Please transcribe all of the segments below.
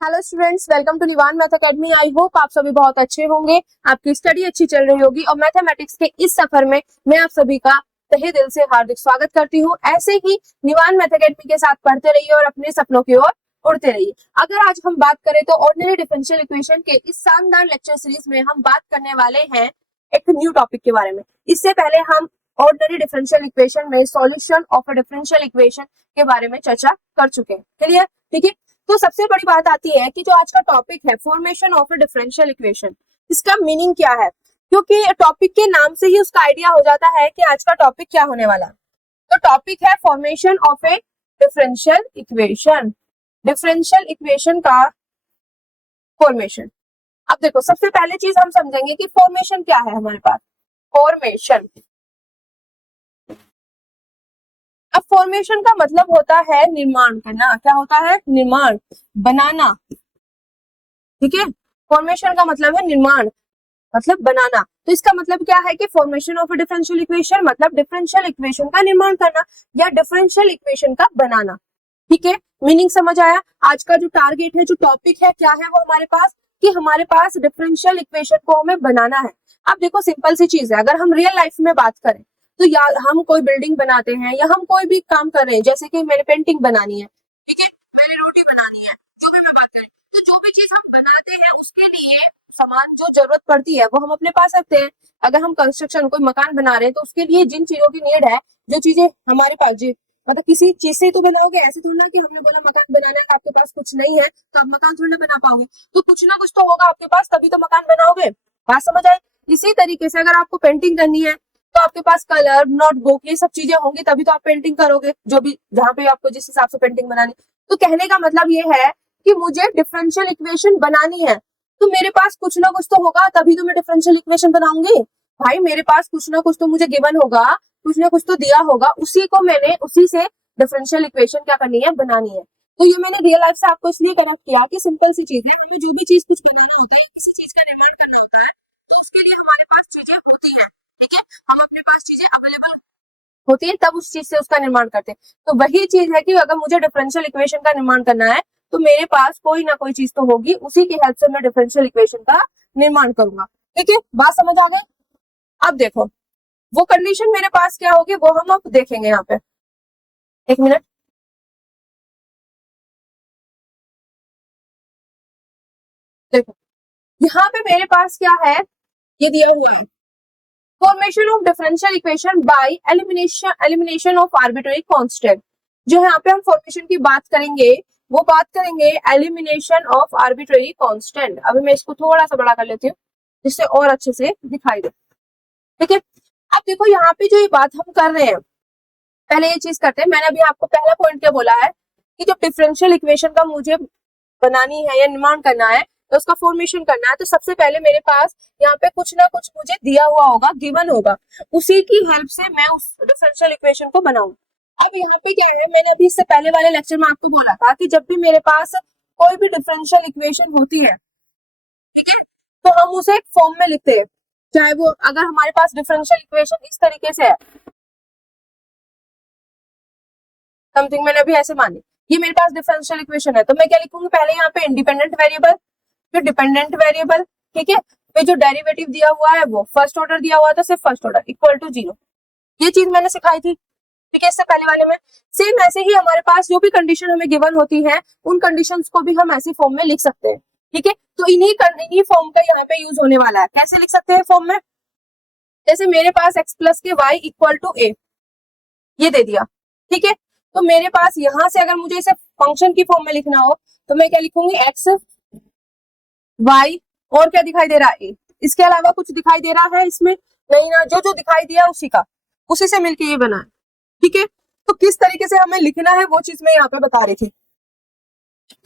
Hello students, welcome to Nivan math academy. I hope आप सभी बहुत अच्छे होंगे, आपकी स्टडी अच्छी चल रही होगी और मैथमेटिक्स के इस सफर में मैं आप सभी का तहे दिल से हार्दिक स्वागत करती हूँ। ऐसे ही निवान मैथ अकेडमी के साथ पढ़ते रहिए और अपने सपनों की ओर उड़ते रहिए। अगर आज हम बात करें तो ऑर्डिनरी डिफरेंशियल इक्वेशन के इस शानदार लेक्चर सीरीज में हम बात करने वाले हैं एक न्यू टॉपिक के बारे में। इससे पहले हम ऑर्डिनरी डिफरेंशियल इक्वेशन में solution of a differential equation के बारे में चर्चा कर चुके हैं। क्लियर? ठीक है। तो सबसे बड़ी बात आती है कि जो आज का टॉपिक है formation of a differential equation, इसका मीनिंग क्या है? क्योंकि टॉपिक के नाम से ही उसका आइडिया हो जाता है कि आज का टॉपिक क्या होने वाला। तो टॉपिक है formation of A differential equation, differential equation का फॉर्मेशन। अब देखो, सबसे पहले चीज हम समझेंगे कि फॉर्मेशन क्या है हमारे पास। फॉर्मेशन, अब फॉर्मेशन का मतलब होता है निर्माण करना। क्या होता है? निर्माण, बनाना। ठीक है, फॉर्मेशन का मतलब है निर्माण, मतलब बनाना। तो इसका मतलब क्या है कि formation of a differential equation मतलब डिफरेंशियल इक्वेशन का निर्माण करना या डिफरेंशियल इक्वेशन का बनाना। ठीक है, मीनिंग समझ आया? आज का जो टारगेट है, जो टॉपिक है, क्या है वो हमारे पास कि हमारे पास डिफरेंशियल इक्वेशन को हमें बनाना है। अब देखो, सिंपल सी चीज है, अगर हम रियल लाइफ में बात करें तो या हम कोई बिल्डिंग बनाते हैं या हम कोई भी काम कर रहे हैं, जैसे कि मैंने पेंटिंग बनानी है, ठीक है, मैंने रोटी बनानी है, जो भी मैं बात करें, तो जो भी चीज हम बनाते हैं उसके लिए सामान जो जरूरत पड़ती है वो हम अपने पास रखते हैं। अगर हम कंस्ट्रक्शन कोई मकान बना रहे हैं तो उसके लिए जिन चीजों की नीड है, जो चीजें हमारे पास, जी मतलब किसी चीज से तो बनाओगे, ऐसे थोड़ा ना कि हमने बोला मकान बनाना है, आपके पास कुछ नहीं है तो आप मकान थोड़ा ना बना पाओगे। तो कुछ ना कुछ तो होगा आपके पास, तभी तो मकान बनाओगे। बात समझ आए? इसी तरीके से अगर आपको पेंटिंग करनी है तो आपके पास कलर, नोटबुक, ये सब चीजें होंगी, तभी तो आप पेंटिंग करोगे, जो भी जहां पे आपको जिस हिसाब से पेंटिंग बनानी। तो कहने का मतलब ये है कि मुझे डिफरेंशियल इक्वेशन बनानी है तो मेरे पास कुछ ना कुछ तो होगा, तभी तो मैं डिफरेंशियल इक्वेशन बनाऊंगी। भाई मेरे पास कुछ ना कुछ तो मुझे गिवन होगा, कुछ ना कुछ तो दिया होगा, उसी को मैंने उसी से डिफरेंशियल इक्वेशन क्या करनी है? बनानी है। तो ये मैंने रियल लाइफ से आपको इसलिए कनेक्ट किया कि सिंपल सी चीज है, हमें जो भी चीज कुछ बनानी होती है, किसी चीज का निर्माण करना होता है, तो उसके लिए हमारे पास चीजें होती है। ठीक है, हम अपने पास चीजें अवेलेबल होती है तब उस चीज से उसका निर्माण करते हैं। तो वही चीज है कि अगर मुझे डिफरेंशियल इक्वेशन का निर्माण करना है तो मेरे पास कोई ना कोई चीज तो होगी, उसी की हेल्प से मैं डिफरेंशियल इक्वेशन का निर्माण करूंगा। ठीक है, बात समझ आ गई? अब देखो, वो कंडीशन मेरे पास क्या होगी वो हम अब देखेंगे। यहाँ पे एक मिनट, देखो यहाँ पे मेरे पास क्या है, ये दिया हुआ है formation of differential equation by elimination of arbitrary constant. जो यहाँ पे हम फॉर्मेशन की बात करेंगे वो बात करेंगे एलिमिनेशन ऑफ आर्बिट्ररी कांस्टेंट। अभी मैं इसको थोड़ा सा बड़ा कर लेती हूँ जिससे और अच्छे से दिखाई दे। ठीक है, अब देखो यहाँ पे जो ये बात हम कर रहे हैं, पहले ये चीज करते हैं। मैंने अभी आपको पहला पॉइंट क्या बोला है कि जो डिफरेंशियल इक्वेशन का मुझे बनानी है या निर्माण करना है, तो उसका फॉर्मेशन करना है, तो सबसे पहले मेरे पास यहाँ पे कुछ ना कुछ मुझे दिया हुआ होगा, गिवन होगा, उसी की हेल्प से मैं उस डिफरेंशियल इक्वेशन को बनाऊं। अब यहाँ पे क्या है, मैंने अभी इससे पहले वाले लेक्चर में आपको बोला था कि जब भी मेरे पास कोई भी डिफरेंशियल इक्वेशन होती है, ठीक है, तो हम उसे एक फॉर्म में लिखते हैं। चाहे वो, अगर हमारे पास डिफरेंशियल इक्वेशन इस तरीके से है, समथिंग मैंने अभी ऐसे मानी, ये मेरे पास डिफरेंशियल इक्वेशन है, तो मैं क्या लिखूंगी? पहले यहाँ पे इंडिपेंडेंट वेरिएबल, फिर डिपेंडेंट वेरिएबल, ठीक है, फिर जो डेरिवेटिव दिया हुआ है वो फर्स्ट ऑर्डर दिया हुआ था, सिर्फ फर्स्ट ऑर्डर इक्वल टू 0। ये चीज मैंने सिखाई थी, ठीक है, इससे पहले वाले में। सेम ऐसे ही हमारे पास जो भी कंडीशन हमें गिवन होती है, उन कंडीशंस को भी हम ऐसी फॉर्म में लिख सकते हैं। ठीक है, तो इन्हीं फॉर्म का यहाँ पे यूज होने वाला है। कैसे लिख सकते हैं फॉर्म में? जैसे मेरे पास x प्लस के वाई इक्वल टू ए, ये दे दिया, ठीक है, तो मेरे पास यहां से अगर मुझे इसे फंक्शन की फॉर्म में लिखना हो तो मैं क्या लिखूंगी? एक्स वाई और क्या दिखाई दे रहा है? इसके अलावा कुछ दिखाई दे रहा है इसमें? नहीं ना, जो जो दिखाई दिया उसी का, उसी से मिलके ये बना है। ठीक है, तो किस तरीके से हमें लिखना है वो चीज मैं यहाँ पे बता रही थी।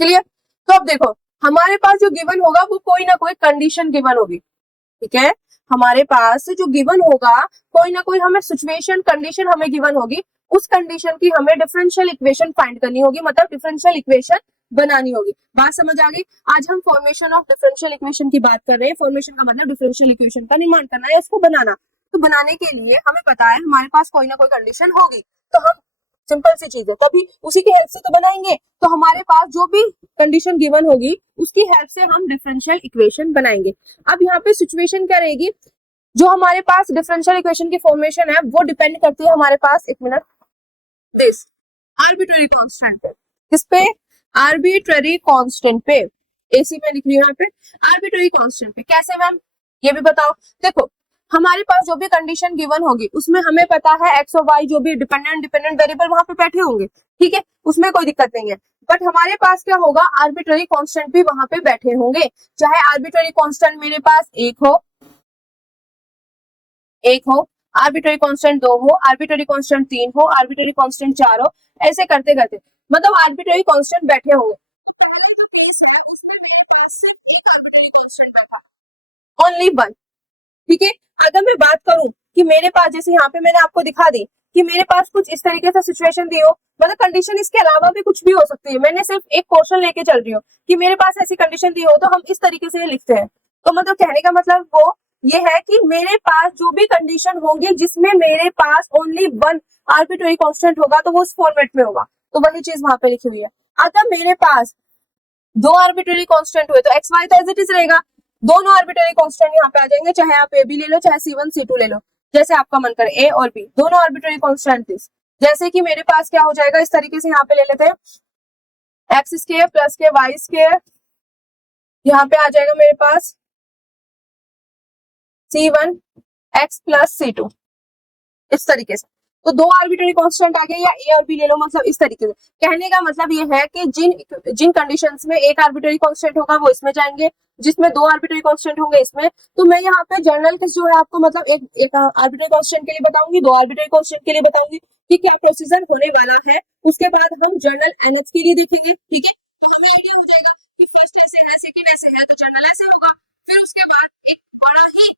क्लियर? तो अब देखो, हमारे पास जो गिवन होगा वो कोई ना कोई कंडीशन गिवन होगी। ठीक है, हमारे पास जो गिवन होगा, कोई ना कोई हमें सिचुएशन, कंडीशन हमें गिवन होगी, उस कंडीशन की हमें डिफरेंशियल इक्वेशन फाइंड करनी होगी, मतलब डिफरेंशियल इक्वेशन बनानी होगी। बात समझ आ गई? आज हम फॉर्मेशन ऑफ डिफरेंशियल इक्वेशन की बात कर रहे हैं। फॉर्मेशन का मतलब डिफरेंशियल इक्वेशन का निर्माण करना है, इसको बनाना। तो बनाने के लिए हमें पता है हमारे पास कोई ना कोई कंडीशन होगी, तो हम सिंपल सी चीज है, कभी उसी की हेल्प से तो बनाएंगे। तो हमारे पास जो भी कंडीशन गिवन होगी उसकी हेल्प से हम डिफरेंशियल इक्वेशन बनाएंगे। अब यहाँ पे सिचुएशन क्या रहेगी, जो हमारे पास डिफरेंशियल इक्वेशन की फॉर्मेशन है वो डिपेंड करती है हमारे पास, एक मिनट, दिस आर्बिट्ररी कांस्टेंट पे। किस पे? आर्बिट्ररी कांस्टेंट पे। एसी में लिख रही हूँ यहाँ पे आर्बिट्ररी कांस्टेंट पे। कैसे मैम, ये भी बताओ। देखो हमारे पास जो भी कंडीशन गिवन होगी उसमें हमें पता है एक्स और वाई जो भी डिपेंडेंट वेरिएबल वहां पे बैठे होंगे, ठीक है, उसमें कोई दिक्कत नहीं है। बट हमारे पास क्या होगा, आर्बिट्ररी कांस्टेंट भी वहां पे बैठे होंगे। चाहे आर्बिट्ररी कांस्टेंट मेरे पास एक हो, आर्बिट्ररी कांस्टेंट 2 हो, आर्बिट्ररी कांस्टेंट 3 हो, आर्बिट्ररी कांस्टेंट 4 हो, ऐसे करते करते मतलब आर्बिट्ररी कांस्टेंट बैठे होंगे। ओनली वन, ठीक है। अगर मैं बात करूं कि मेरे पास, जैसे यहाँ पे मैंने आपको दिखा दी कि मेरे पास कुछ इस तरीके से सिचुएशन दी हो, मतलब कंडीशन इसके अलावा भी कुछ भी हो सकती है, मैंने सिर्फ एक पोर्शन लेके चल रही हूँ कि मेरे पास ऐसी कंडीशन दी हो, तो हम इस तरीके से लिखते हैं। तो मतलब कहने का मतलब वो ये है कि मेरे पास जो भी कंडीशन होंगी जिसमें मेरे पास ओनली वन आर्बिट्ररी कांस्टेंट होगा तो वो उस फॉर्मेट में होगा, तो वही चीज वहां पे लिखी हुई है। अगर मेरे पास दो आर्बिट्ररी कांस्टेंट हुए तो एक्स वाई तो एज इट इज रहेगा, दोनों आर्बिट्ररी कांस्टेंट यहाँ पे आ जाएंगे, चाहे आप ए बी ले लो चाहे C1 C2 ले लो, जैसे आपका मन करे, ए और बी दोनों आर्बिट्ररी कांस्टेंट थी। जैसे कि मेरे पास क्या हो जाएगा, इस तरीके से यहाँ पे ले लेते हैं एक्स स्क्वायर प्लस के वाई स्क्वायर, यहाँ पे आ जाएगा मेरे पास C1 x प्लस C2, इस तरीके से। तो दो आर्बिट्ररी कांस्टेंट आ गए, या ए और बी ले लो, मतलब इस तरीके से। कहने का मतलब ये है कि जिन कंडीशंस में एक आर्बिट्ररी कांस्टेंट होगा वो इसमें जाएंगे, जिसमें दो आर्बिट्ररी कांस्टेंट होंगे इसमें। तो मैं यहाँ पे जनरल केस जो है आपको मतलब एक आर्बिट्ररी कांस्टेंट के लिए बताऊंगी, दो आर्बिट्ररी कांस्टेंट के लिए बताऊंगी कि क्या प्रोसीजर होने वाला है। उसके बाद हम जनरल एनएच के लिए देखेंगे, ठीक है। तो हमें आइडिया हो जाएगा कि फर्स्ट ऐसे है, सेकंड ऐसे है, तो जनरल ऐसे होगा। फिर उसके बाद एक बड़ा ही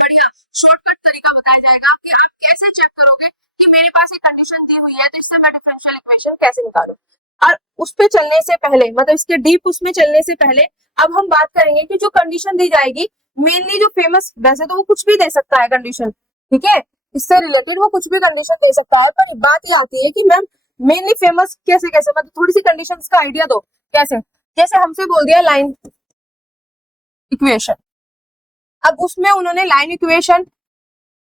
बढ़िया शॉर्टकट तरीका बताया जाएगा कि आप कैसे चेक करोगे कि मेरे पास एक कंडीशन दी हुई है तो इससे मैं डिफरेंशियल इक्वेशन कैसे निकालूं। और उस पे चलने से पहले, मतलब इसके डीप उसमें चलने से पहले, अब हम बात करेंगे कि जो कंडीशन दी जाएगी, मेनली जो फेमस, वैसे तो वो कुछ भी दे सकता है कंडीशन, ठीक है, इससे रिलेटेड वो कुछ भी कंडीशन दे सकता है, पर बात ये आती है कि मैम मेनली फेमस कैसे कैसे, मतलब थोड़ी सी कंडीशंस का आइडिया दो कैसे। जैसे हमसे बोल दिया लाइन इक्वेशन, अब उसमें उन्होंने लाइन इक्वेशन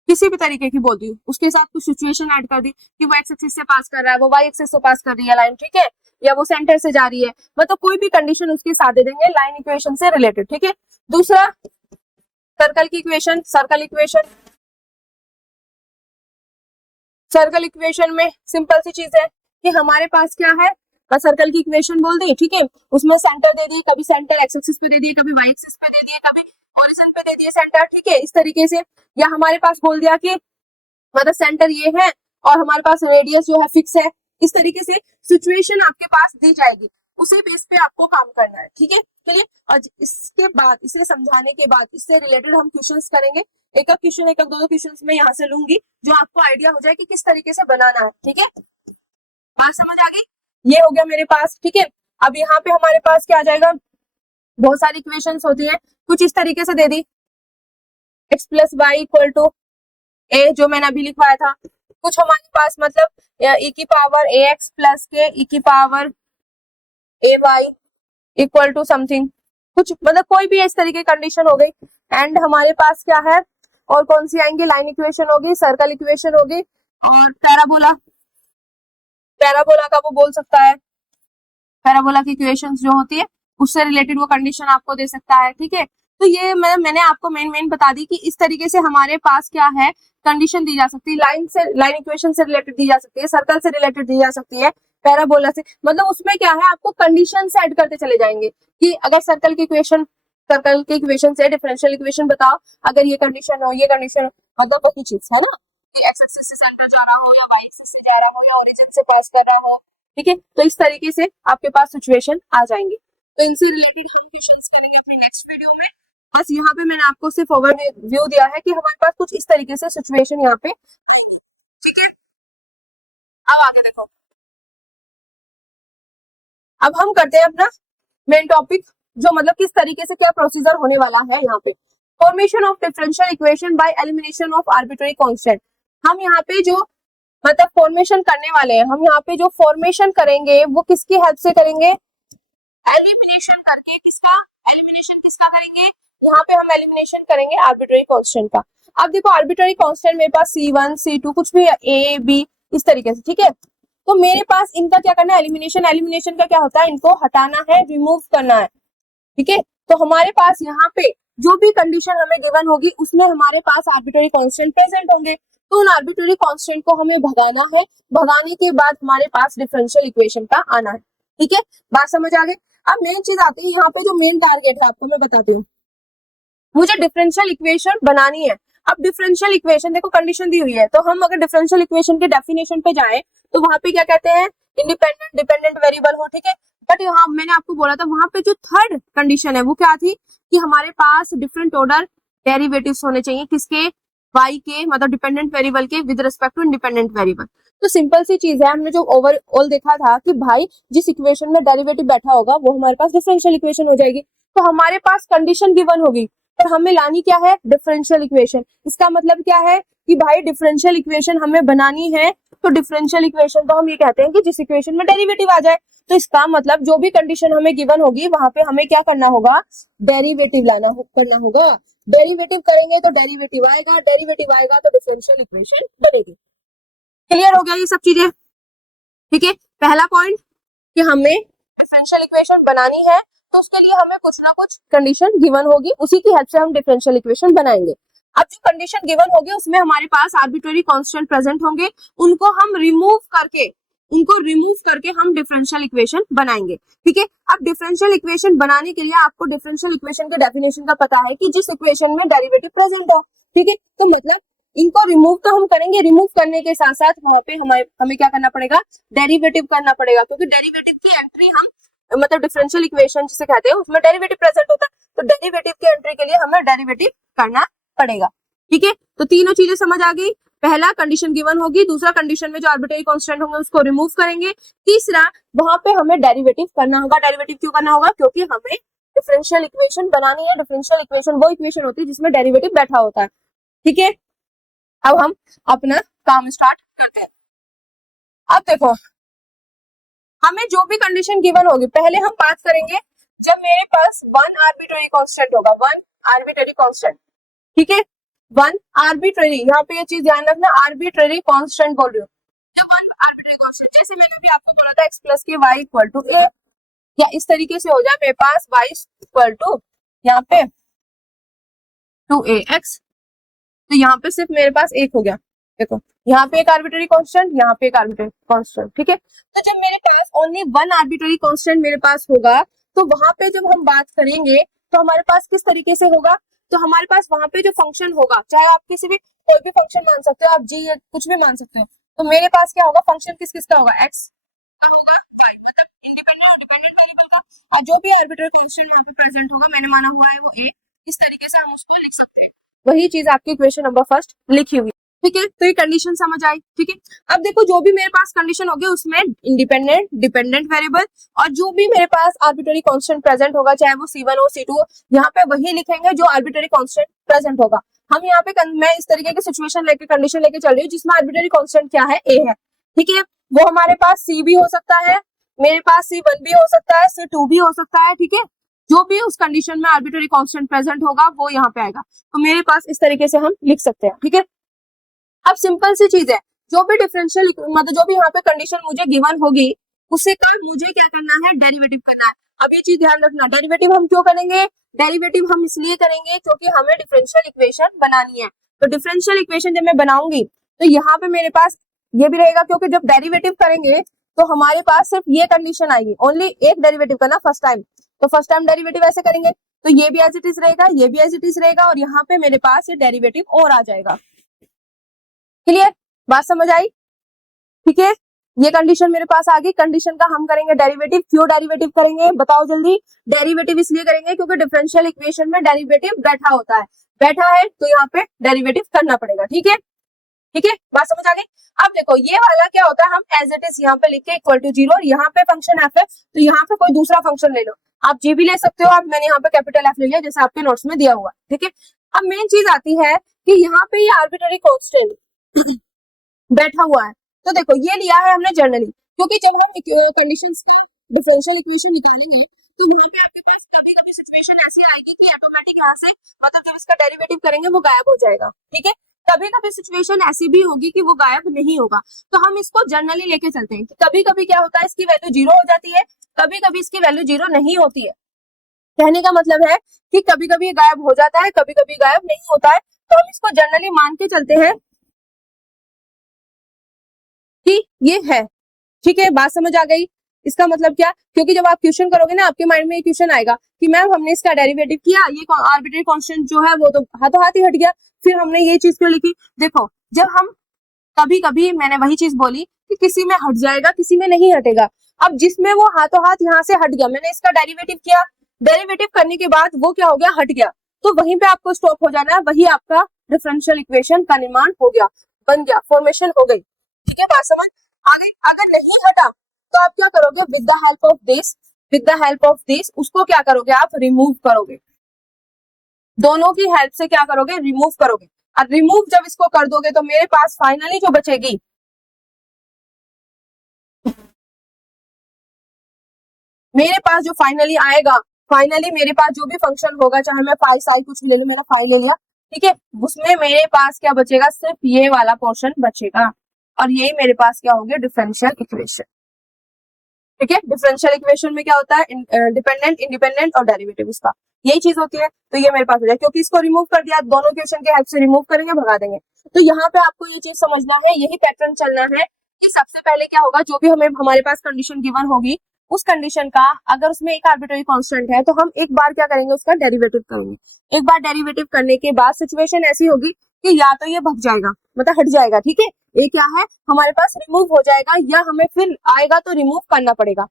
किसी भी तरीके की बोल दी, उसके साथ कुछ सिचुएशन ऐड कर दी कि वो एक्स एक्सिस से पास कर रहा है, वो वाई एक्सिस से पास कर रही है लाइन, ठीक है, या वो सेंटर से जा रही है, मतलब कोई भी कंडीशन उसके साथ दे देंगे लाइन इक्वेशन से रिलेटेड, ठीक है। दूसरा सर्कल की इक्वेशन, सर्कल इक्वेशन में सिंपल सी चीज है कि हमारे पास क्या है, सर्कल की इक्वेशन बोल दी, ठीक है, उसमें सेंटर दे दी, कभी सेंटर एक्स एक्सिस पे दे दिए, कभी वाई एक्सिस पे दे दिए, कभी ओरिजिन पे दे दिए सेंटर, ठीक है, इस तरीके से। या हमारे पास बोल दिया कि मतलब सेंटर ये है और हमारे पास रेडियस जो है फिक्स है, इस तरीके से सिचुएशन आपके पास दी जाएगी, उसी बेस पे आपको काम करना है, ठीक है, चलिए। और इसके बाद, इसे समझाने के बाद, इससे रिलेटेड हम क्वेश्चंस करेंगे, एक क्वेश्चन, एक दो क्वेश्चंस मैं यहाँ से लूंगी जो आपको आइडिया हो जाए कि किस तरीके से बनाना है, ठीक है, बात समझ आ गई। ये हो गया मेरे पास, ठीक है। अब यहाँ पे हमारे पास क्या आ जाएगा, बहुत सारी इक्वेशंस होती है, कुछ इस तरीके से दे दी, x plus y equal to a, जो मैंने अभी लिखवाया था। कुछ हमारे पास मतलब e की पावर ax प्लस के e की power ay equal to something, कुछ मतलब कोई भी इस तरीके की कंडीशन हो गई। एंड हमारे पास क्या है, और कौन सी आएंगी, लाइन इक्वेशन होगी, सर्कल इक्वेशन होगी, और पैराबोला का वो बोल सकता है, पैराबोला की इक्वेशंस जो होती है उससे रिलेटेड वो कंडीशन आपको दे सकता है, ठीक है। तो ये मैंने आपको मेन बता दी कि इस तरीके से हमारे पास क्या है, कंडीशन दी जा सकती है, लाइन इक्वेशन से रिलेटेड दी जा सकती है, सर्कल से रिलेटेड दी जा सकती है, पैराबोला से, मतलब उसमें क्या है, आपको कंडीशन से ऐड करते चले जाएंगे कि अगर सर्कल के इक्वेशन से डिफरेंशियल इक्वेशन बताओ, अगर ये कंडीशन हो, ये कंडीशन, मतलब वही चीज है ना कि एक्स एक्सिस से सेंटर जा रहा हो, या वाई एक्सिस से जा रहा हो, या ओरिजिन से पास कर रहा हो, ठीक है। तो इस तरीके से आपके पास सिचुएशन आ जाएंगे। तो इनसे रिलेटेड हम क्वेश्चंस करेंगे अपने नेक्स्ट वीडियो में। बस यहाँ पे मैंने आपको सिर्फ ओवरव्यू दिया है कि हमारे पास कुछ इस तरीके से सिचुएशन यहाँ पे, ठीक है। अब आगे देखो, अब हम करते हैं अपना मेन टॉपिक, जो मतलब किस तरीके से क्या प्रोसीजर होने वाला है यहाँ पे, formation of differential equation by elimination of arbitrary constant. हम यहाँ पे जो मतलब फॉर्मेशन करने वाले हैं हम, यहाँ पे जो फॉर्मेशन करेंगे वो किसकी हेल्प से करेंगे, एलिमिनेशन करके। किसका एलिमिनेशन, किसका करेंगे, यहाँ पे हम एलिमिनेशन करेंगे आर्बिट्ररी कांस्टेंट का। अब देखो आर्बिट्ररी कांस्टेंट मेरे पास C1 C2 कुछ भी A B इस तरीके से, ठीक है। तो मेरे पास इनका क्या करना है, एलिमिनेशन। एलिमिनेशन का क्या होता है, इनको हटाना है, रिमूव करना है, ठीक है। तो हमारे पास यहाँ पे जो भी कंडीशन हमें गिवन होगी उसमें हमारे पास आर्बिट्ररी कांस्टेंट प्रेजेंट होंगे, तो उन आर्बिट्ररी कांस्टेंट को हमें भगाना है। भगाने के बाद हमारे पास डिफरेंशियल इक्वेशन का आना है, ठीक है। बात समझ आ गई। अब मेन चीज आती है यहाँ पे, जो मेन टारगेट है आपको मैं बताती हूँ, मुझे डिफरेंशियल इक्वेशन बनानी है। अब डिफरेंशियल इक्वेशन देखो कंडीशन दी हुई है, तो हम अगर डिफरेंशियल इक्वेशन के डेफिनेशन पे जाएं तो वहां पे क्या कहते हैं, इंडिपेंडेंट डिपेंडेंट वेरिएबल हो, ठीक है। बट यहाँ मैंने आपको बोला था वहां पे जो थर्ड कंडीशन है वो क्या थी, कि हमारे पास डिफरेंट ऑर्डर डेरिवेटिव्स होने चाहिए, किसके, y के, मतलब डिपेंडेंट वेरिएबल के with respect to independent variable. तो सिंपल सी चीज है, हमने जो ओवरऑल देखा था कि भाई जिस इक्वेशन में डेरिवेटिव बैठा होगा वो हमारे पास डिफरेंशियल इक्वेशन हो जाएगी। तो हमारे पास कंडीशन गिवन होगी पर हमें लानी क्या है, डिफरेंशियल इक्वेशन। इसका मतलब क्या है कि भाई डिफरेंशियल इक्वेशन हमें बनानी है, तो डिफरेंशियल इक्वेशन तो हम ये कहते हैं कि जिस इक्वेशन में डेरिवेटिव आ जाए। तो इसका मतलब जो भी कंडीशन हमें गिवन होगी वहां पे हमें क्या करना होगा, डेरिवेटिव करना होगा। डेरिवेटिव करेंगे तो डेरिवेटिव आएगा, डेरिवेटिव आएगा तो डिफरेंशियल इक्वेशन बनेगी। क्लियर हो गया ये सब चीजें, ठीक है। पहला पॉइंट कि हमें डिफरेंशियल इक्वेशन बनानी है, तो उसके लिए हमें कुछ ना कुछ कंडीशन गिवन होगी, उसी की हेल्प से हम डिफरेंशियल इक्वेशन बनाएंगे। अब जो कंडीशन गिवन होगी उसमें हमारे पास आर्बिट्ररी कांस्टेंट प्रेजेंट होंगे, उनको रिमूव करके हम डिफरेंशियल इक्वेशन बनाएंगे, ठीक है। अब डिफरेंशियल इक्वेशन बनाने के लिए आपको डिफरेंशियल इक्वेशन के डेफिनेशन का पता है कि जिस इक्वेशन में डेरिवेटिव प्रेजेंट हो, ठीक है। तो मतलब इनको रिमूव तो हम करेंगे, रिमूव करने के साथ साथ वहां पे हमें क्या करना पड़ेगा, डेरिवेटिव करना पड़ेगा, क्योंकि डेरिवेटिव की एंट्री हम, मतलब डिफरेंशियल इक्वेशन जिसे कहते हैं उसमें डेरिवेटिव प्रेजेंट होता है, तो डेरिवेटिव की एंट्री के लिए हमें डेरिवेटिव करना पड़ेगा, ठीक है। तो तीनों चीजें समझ आ गई। पहला कंडीशन गिवन होगी, दूसरा कंडीशन में जो आर्बिट्ररी कांस्टेंट होंगे उसको रिमूव करेंगे, तीसरा वहां पे हमें डेरिवेटिव करना होगा। डेरिवेटिव क्यों करना होगा, क्योंकि हमें डिफरेंशियल इक्वेशन बनानी है। डिफरेंशियल इक्वेशन वो इक्वेशन होती है जिसमें डेरिवेटिव बैठा होता है, ठीक है। अब हम अपना काम स्टार्ट करते हैं। अब देखो हमें जो भी कंडीशन गिवन होगी, पहले हम बात करेंगे जब मेरे पास वन आर्बिट्ररी कांस्टेंट होगा, वन आर्बिट्ररी कांस्टेंट, ठीक है। वन आर्बिट्ररी, यहाँ पे ये चीज ध्यान रखना, आर्बिट्ररी कांस्टेंट बोल रही हूँ। जब वन आर्बिट्ररी कांस्टेंट, जैसे मैंने अभी आपको बोला था x प्लस के y इक्वल टू a, या इस तरीके से हो जाए मेरे पास y इक्वल टू यहाँ पे 2ax, तो यहाँ पे सिर्फ मेरे पास एक हो गया। देखो यहाँ पे एक आर्बिट्ररी कांस्टेंट, यहाँ पे एक आर्बिट्ररी कांस्टेंट, ठीक है। तो जब मेरे पास ओनली वन आर्बिट्ररी कांस्टेंट मेरे पास होगा, तो वहां पे जब हम बात करेंगे तो हमारे पास किस तरीके से होगा, तो हमारे पास वहां पे जो फंक्शन होगा, चाहे आप किसी भी कोई भी फंक्शन मान सकते हो, आप जी कुछ भी मान सकते हो, तो मेरे पास क्या होगा, फंक्शन किस किस का होगा, एक्स का होगा, y, मतलब इंडिपेंडेंट और डिपेंडेंट वेरिएबल का, और जो भी आर्बिट्ररी कांस्टेंट वहां पे प्रेजेंट होगा मैंने माना हुआ है वो a, इस तरीके से हम उसको लिख सकते हैं। वही चीज आपकी इक्वेशन नंबर फर्स्ट लिखी हुई, ठीक है। तो ये कंडीशन समझ आई, ठीक है। अब देखो जो भी मेरे पास कंडीशन होगी उसमें इंडिपेंडेंट डिपेंडेंट वेरिएबल और जो भी मेरे पास आर्बिट्ररी कांस्टेंट प्रेजेंट होगा, चाहे वो C1 हो C2 हो, यहाँ पे वही लिखेंगे जो आर्बिट्ररी कांस्टेंट प्रेजेंट होगा। हम यहाँ पे मैं इस तरीके की सिचुएशन लेके कंडीशन लेके चल रही हूँ जिसमें आर्बिट्ररी कांस्टेंट क्या है, A है, ठीक है। वो हमारे पास C भी हो सकता है, मेरे पास C1 भी हो सकता है, C2 भी हो सकता है, ठीक है। जो भी उस कंडीशन में आर्बिट्ररी कांस्टेंट प्रेजेंट होगा वो यहाँ पे आएगा, तो मेरे पास इस तरीके से हम लिख सकते हैं, ठीक है। अब सिंपल सी चीज है, जो भी डिफरेंशियल मतलब जो भी यहाँ पे कंडीशन मुझे गिवन होगी उसे का मुझे क्या करना है, डेरिवेटिव करना है। अब ये चीज ध्यान रखना, डेरिवेटिव हम क्यों करेंगे, डेरिवेटिव हम इसलिए करेंगे क्योंकि हमें डिफरेंशियल इक्वेशन बनानी है। तो डिफरेंशियल इक्वेशन जब मैं बनाऊंगी तो यहाँ पे मेरे पास ये भी रहेगा, क्योंकि जब डेरिवेटिव करेंगे तो हमारे पास सिर्फ ये कंडीशन आएगी, ओनली एक डेरिवेटिव करना फर्स्ट टाइम, तो फर्स्ट टाइम डेरिवेटिव ऐसे करेंगे तो ये भी एज इट इज रहेगा, ये भी एज इट इज रहेगा, और यहाँ पे मेरे पास ये डेरिवेटिव और आ जाएगा। क्लियर, बात समझ आई, ठीक है। ये कंडीशन मेरे पास आ गई, कंडीशन का हम करेंगे डेरिवेटिव। क्यों डेरिवेटिव करेंगे बताओ जल्दी, डेरिवेटिव इसलिए करेंगे क्योंकि डिफरेंशियल इक्वेशन में डेरिवेटिव बैठा होता है, बैठा है तो यहाँ पे डेरिवेटिव करना पड़ेगा, ठीक है, ठीक है, बात समझ आ गई। अब देखो ये वाला क्या होता है, हम एज इट इज यहाँ पे लिख के इक्वल टू 0, और यहाँ पे फंक्शन एफ है तो यहाँ पे कोई दूसरा फंक्शन ले लो, आप जी भी ले सकते हो, आप मैंने यहाँ पे कैपिटल एफ ले लिया जैसे आपके नोट्स में दिया हुआ, ठीक है। अब मेन चीज आती है कि यहाँ पे ये आर्बिट्ररी कांस्टेंट बैठा हुआ है, तो देखो ये लिया है हमने जनरली, क्योंकि जब हम कंडीशंस का डिफरेंशियल इक्वेशन निकालेंगे तो वहां पे आपके पास कभी कभी सिचुएशन ऐसी आएगी कि ऑटोमेटिक यहाँ से मतलब जब इसका डेरिवेटिव करेंगे वो गायब हो जाएगा, ठीक है। कभी कभी सिचुएशन ऐसी भी होगी कि वो गायब नहीं होगा, तो हम इसको जनरली लेके चलते हैं। कभी कभी क्या होता है, इसकी वैल्यू 0 हो जाती है, कभी कभी इसकी वैल्यू 0 नहीं होती है। कहने का मतलब है कि कभी कभी गायब हो जाता है, कभी कभी गायब नहीं होता है, तो हम इसको जनरली मान के चलते हैं कि ये है, ठीक है। बात समझ आ गई? इसका मतलब क्या, क्योंकि जब आप क्वेश्चन करोगे ना आपके माइंड में ये क्वेश्चन आएगा कि मैम हमने इसका डेरिवेटिव किया, ये आर्बिट्रेरी कांस्टेंट जो है वो तो हाथों हाथ ही हट गया, फिर हमने ये चीज क्यों लिखी। देखो जब हम कभी कभी मैंने वही चीज बोली कि किसी में हट जाएगा किसी में नहीं हटेगा। अब जिसमें वो हाथों हाथ यहाँ से हट गया, मैंने इसका डेरिवेटिव किया, डेरिवेटिव करने के बाद वो क्या हो गया, हट गया, तो वहीं पे आपको स्टॉप हो जाना है, वही आपका डिफरेंशियल इक्वेशन का निर्माण हो गया, बन गया, फॉर्मेशन हो गई, ठीक है। बात समझ आ गई? अगर नहीं हटा तो आप क्या करोगे, with the help of this उसको क्या करोगे, आप रिमूव करोगे, दोनों की हेल्प से क्या करोगे, रिमूव करोगे। और रिमूव जब इसको कर दोगे तो मेरे पास फाइनली जो बचेगी, मेरे पास जो फाइनली आएगा, फाइनली मेरे पास जो भी फंक्शन होगा, चाहे मैं फाई साई कुछ ले लूं, मैंने फाई ले लिया, ठीक है, उसमें मेरे पास क्या बचेगा, सिर्फ ये वाला पोर्शन बचेगा, और यही मेरे पास क्या हो गया, डिफरेंशियल इक्वेशन, ठीक है। डिफरेंशियल इक्वेशन में क्या होता है, डिपेंडेंट, इंडिपेंडेंट और डेरिवेटिव, इसका यही चीज होती है। तो ये मेरे पास हो जाए, क्योंकि इसको रिमूव कर दिया, दोनों इक्वेशन के हेल्प से रिमूव करेंगे, भगा देंगे। तो यहाँ पे आपको ये चीज समझना है, यही पैटर्न चलना है कि सबसे पहले क्या होगा, जो भी हमें हमारे पास कंडीशन गिवन होगी, उस कंडीशन का अगर उसमें एक आर्बिट्रेरी कांस्टेंट है तो हम एक बार क्या करेंगे, उसका डेरिवेटिव करेंगे। एक बार डेरिवेटिव करने के बाद सिचुएशन ऐसी होगी कि या तो ये भग जाएगा, मतलब हट जाएगा, ठीक है, ये क्या है हमारे पास रिमूव हो जाएगा, या हमें फिर आएगा तो रिमूव करना पड़ेगा।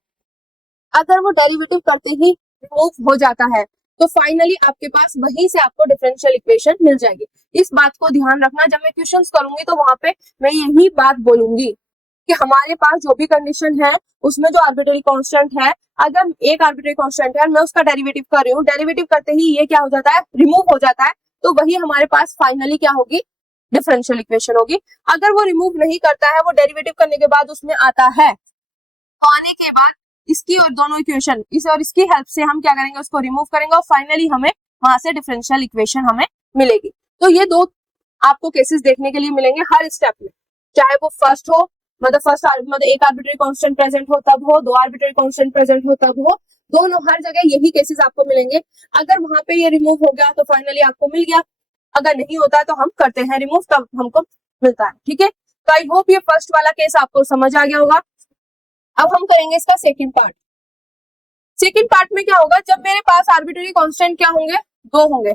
अगर वो डेरिवेटिव करते ही रिमूव हो जाता है तो फाइनली आपके पास वहीं से आपको डिफरेंशियल इक्वेशन मिल जाएगी। इस बात को ध्यान रखना, जब मैं क्वेश्चंस करूंगी तो वहां पे मैं यही बात बोलूंगी कि हमारे पास जो भी कंडीशन है उसमें जो आर्बिट्रेरी कांस्टेंट है, अगर एक आर्बिट्रेरी कांस्टेंट है मैं उसका डेरिवेटिव कर रही हूँ, डेरिवेटिव करते ही ये क्या हो जाता है, रिमूव हो जाता है, तो वही हमारे पास फाइनली क्या होगी, डिफरेंशियल इक्वेशन होगी। अगर वो रिमूव नहीं करता है, वो डेरिवेटिव करने के बाद उसमें आता है, तो आने के बाद इसकी और दोनों इक्वेशन, इस और इसकी हेल्प से हम क्या करेंगे, उसको रिमूव करेंगे, और फाइनली हमें वहां से डिफरेंशियल इक्वेशन हमें मिलेगी। तो ये दो आपको केसेस देखने के लिए मिलेंगे हर स्टेप में, चाहे वो फर्स्ट हो, मतलब फर्स्ट मतलब एक आर्बिट्रेरी कांस्टेंट प्रेजेंट हो तब हो, दो आर्बिट्रेरी कांस्टेंट प्रेजेंट हो तब हो, दोनों हर जगह यही केसेस आपको मिलेंगे। अगर वहां पे ये रिमूव हो गया तो फाइनली आपको मिल गया, अगर नहीं होता तो हम करते हैं रिमूव, तब हमको मिलता है, ठीक है। तो आई होप ये फर्स्ट वाला केस आपको समझ आ गया होगा। अब हम करेंगे इसका सेकंड पार्ट। सेकंड पार्ट में क्या होगा, जब मेरे पास आर्बिट्रेरी कांस्टेंट क्या होंगे, दो होंगे।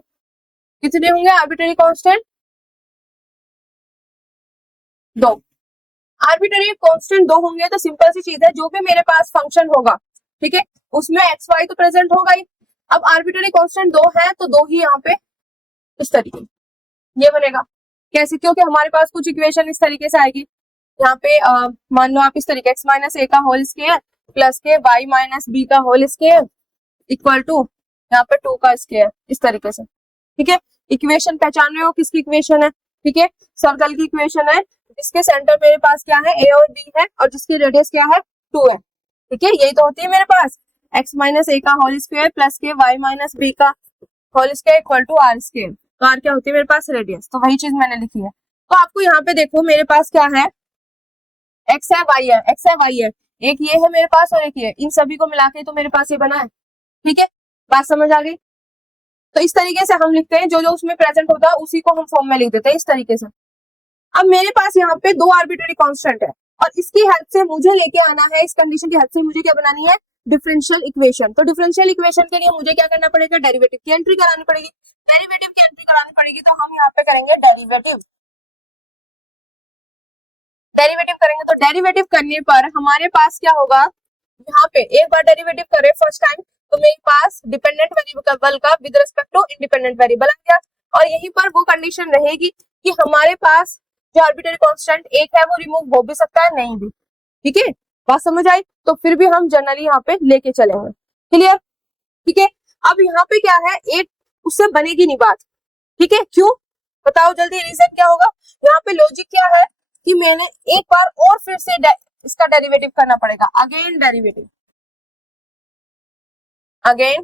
कितने होंगे आर्बिट्रेरी कांस्टेंट, दो। आर्बिट्रेरी कांस्टेंट दो होंगे तो सिंपल सी चीज है, जो भी मेरे पास फंक्शन होगा, ठीक है, उसमें एक्स वाई तो प्रेजेंट होगा ही। अब आर्बिट्रेरी कांस्टेंट दो है तो दो ही यहाँ पे इस तरीके ये बनेगा। कैसे, क्योंकि हमारे पास कुछ इक्वेशन इस तरीके से आएगी, यहाँ पे मान लो आप इस तरीके x माइनस ए का होल स्क्वायर प्लस के y माइनस बी का होल स्क्वायर इक्वल टू यहाँ पे 2 का स्क्वायर, इस तरीके से, ठीक है। इक्वेशन पहचान रहे हो किसकी इक्वेशन है, ठीक है, सर्कल की इक्वेशन है, जिसके सेंटर मेरे पास क्या है, a और b है, और जिसकी रेडियस क्या है, 2 है, ठीक है। यही तो होती है मेरे पास x माइनस ए का होल स्क्वायर प्लस के y माइनस बी का whole square equal to r square. तो आर क्या होती है मेरे पास, रेडियस, तो वही चीज मैंने लिखी है। तो आपको यहाँ पे देखो मेरे पास क्या है, एक्स है वाई है, एक्स है वाई है, एक ये है मेरे पास और एक ये, इन सभी को मिला के तो मेरे पास ये बना है, ठीक है। बात समझ आ गई? तो इस तरीके से हम लिखते हैं, जो जो उसमें प्रेजेंट होता है उसी को हम फॉर्म में लिख देते हैं इस तरीके से। अब मेरे पास यहाँ पे दो आर्बिट्रेरी कांस्टेंट है, और इसकी हेल्प से मुझे लेके आना है, इस कंडीशन की हेल्प से मुझे क्या बनानी है, डिफरेंशियल इक्वेशन। तो डिफरेंशियल इक्वेशन के लिए मुझे क्या करना पड़ेगा, डेरिवेटिव की एंट्री करानी पड़ेगी। डेरिवेटिव की एंट्री करानी पड़ेगी तो हम यहाँ पे करेंगे डेरिवेटिव। डेरिवेटिव करेंगे तो डेरिवेटिव करने पर हमारे पास क्या होगा, यहाँ पे एक बार डेरिवेटिव करे फर्स्ट टाइम तो मेरे पास डिपेंडेंट वेरिएबल का with respect to independent variable आ गया, और यहीं पर वो कंडीशन रहेगी कि हमारे पास जो आर्बिट्रेरी कांस्टेंट एक है वो रिमूव हो भी सकता है, नहीं भी, ठीक है। बात समझ आई? तो फिर भी हम जनरली यहाँ पे लेके चलेंगे, क्लियर, ठीक है। अब यहाँ पे क्या है, एक उससे बनेगी नहीं बात, ठीक है, क्यों बताओ जल्दी, रीजन क्या होगा, यहाँ पे लॉजिक क्या है, कि मैंने एक बार और फिर से इसका डेरिवेटिव करना पड़ेगा, अगेन डेरिवेटिव, अगेन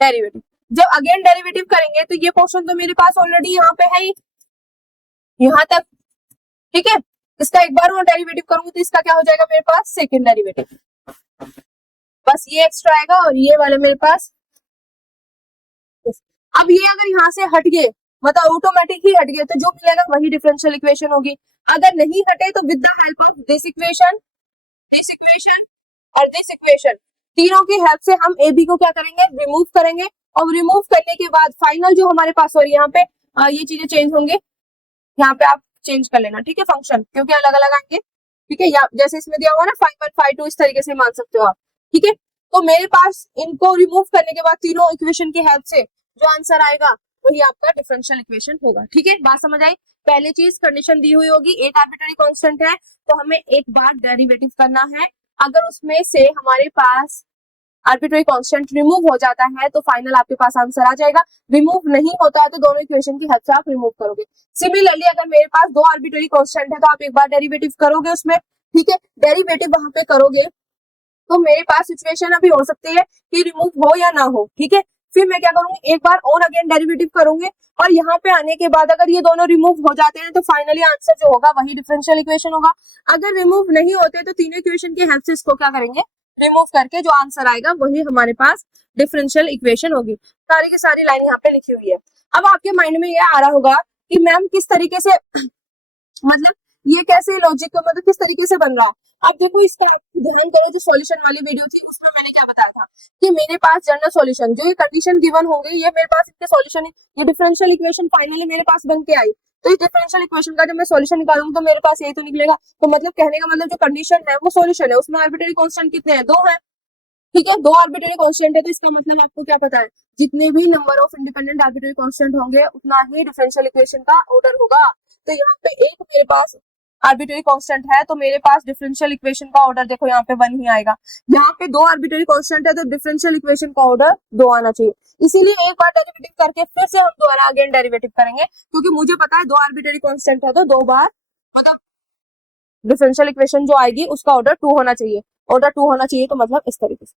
डेरिवेटिव। जब अगेन डेरिवेटिव करेंगे तो ये पोर्शन तो मेरे पास ऑलरेडी यहाँ पे है ही, यहाँ तक, ठीक है। इसका एक बार और डेरिवेटिव करूंगी तो इसका क्या हो जाएगा मेरे पास, सेकंड डेरिवेटिव। बस ये एक्स्ट्रा आएगा और ये वाला मेरे पास। अब ये अगर यहाँ से हट गए, मतलब ऑटोमेटिक ही हट गए, तो जो मिलेगा वही डिफरेंशियल इक्वेशन होगी। अगर नहीं हटे तो with the help of this equation और दिस इक्वेशन, तीनों की हेल्प से हम ए बी को क्या करेंगे, रिमूव करेंगे। और रिमूव करने के बाद फाइनल जो हमारे पास, और यहाँ पे ये चीजें चेंज होंगे, यहाँ पे आप चेंज कर लेना, ठीक है, फंक्शन, क्योंकि अलग अलग आएंगे, ठीक है। जैसे इसमें दिया हुआ ना 5 1 5 2, इस तरीके से मान सकते हो आप, ठीक है। तो मेरे पास इनको रिमूव करने के बाद तीनों इक्वेशन की हेल्प से जो आंसर आएगा वही आपका डिफरेंशियल इक्वेशन होगा, ठीक है। बात समझ आई। पहली चीज, कंडीशन दी हुई होगी, एक आर्बिट्ररी कांस्टेंट है तो हमें एक बार डेरिवेटिव करना है। अगर उसमें से हमारे पास आर्बिट्ररी कांस्टेंट रिमूव हो जाता है तो फाइनल आपके पास आंसर आ जाएगा। रिमूव नहीं होता है तो दोनों इक्वेशन की हेल्प से आप रिमूव करोगे। सिमिलरली अगर मेरे पास दो आर्बिट्ररी कांस्टेंट है तो आप एक बार डेरिवेटिव करोगे उसमें, ठीक है। डेरिवेटिव वहां पे करोगे तो मेरे पास सिचुएशन अभी हो सकती है कि रिमूव हो या ना हो, ठीक है। फिर मैं क्या करूंगी, एक बार और अगेन डेरिवेटिव करूंगी, और यहाँ पे आने के बाद अगर ये दोनों रिमूव हो जाते हैं तो फाइनली आंसर जो होगा वही डिफरेंशियल इक्वेशन होगा। अगर रिमूव नहीं होते तो तीनों इक्वेशन की हेल्प से इसको क्या करेंगे, रिमूव करके जो आंसर आएगा वही हमारे पास डिफरेंशियल इक्वेशन होगी। सारी की सारी लाइन यहाँ पे लिखी हुई है। अब आपके माइंड में ये आ रहा होगा कि मैम किस तरीके से मतलब ये कैसे लॉजिक, मतलब किस तरीके से बन रहा है। अब देखो, इसका ध्यान करो, जो सॉल्यूशन वाली वीडियो थी उसमें मैंने क्या बताया था कि मेरे पास जनरल सॉल्यूशन, जो ये कंडीशन गिवन होंगे, ये मेरे पास इसके सॉल्यूशन है। ये डिफरेंशियल इक्वेशन फाइनली मेरे पास बन के आई, तो इस डिफरेंशियल इक्वेशन का जब मैं सॉल्यूशन निकालूंगा तो मेरे पास यही तो निकलेगा। तो मतलब कहने का मतलब जो कंडीशन है वो सॉल्यूशन है, उसमें आर्बिट्ररी कांस्टेंट कितने हैं, 2 है, ठीक है। 2 आर्बिट्ररी कांस्टेंट है तो इसका मतलब आपको क्या पता है, जितने भी number of independent arbitrary constant होंगे उतना ही डिफरेंशियल इक्वेशन का ऑर्डर होगा। तो यहाँ पे एक मेरे पास आर्बिट्ररी कांस्टेंट है तो मेरे पास डिफरेंशियल इक्वेशन का ऑर्डर देखो यहाँ पे 1 ही आएगा। यहाँ पे 2 आर्बिट्ररी कांस्टेंट है तो डिफरेंशियल इक्वेशन का ऑर्डर 2 आना चाहिए। इसीलिए एक बार डेरिवेटिव करके फिर से हम दोबारा अगेन डेरिवेटिव करेंगे, क्योंकि मुझे पता है 2 आर्बिट्ररी कांस्टेंट है तो 2 बार मतलब डिफरेंशियल इक्वेशन जो आएगी उसका ऑर्डर 2 होना चाहिए। ऑर्डर 2 होना चाहिए तो मतलब इस तरीके से,